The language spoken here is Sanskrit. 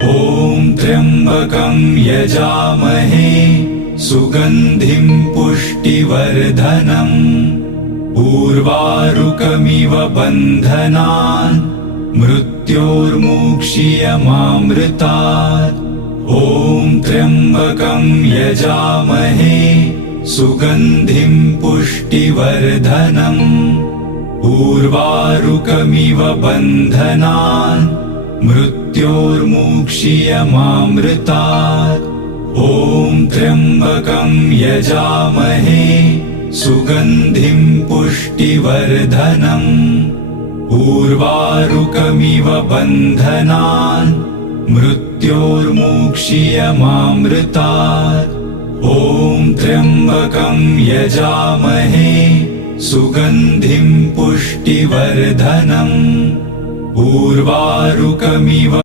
ॐ त्र्यम्बकं यजामहे सुगन्धिं पुष्टिवर्धनम् उर्वारुकमिव बन्धनान् मृत्योर्मुक्षीयमामृतात्। ॐ त्र्यम्बकं यजामहे सुगन्धिं पुष्टिवर्धनम् उर्वारुकमिव बन्धनान् मृत्योर्मुक्षीयमामृतात्। ॐ त्र्यम्बकं यजामहे सुगन्धिं पुष्टिवर्धनम् उर्वारुकमिव बन्धनान् मृत्योर्मुक्षीयमामृतात्। ॐ त्र्यम्बकं यजामहे सुगन्धिं पुष्टिवर्धनम् उर्वारुकमिव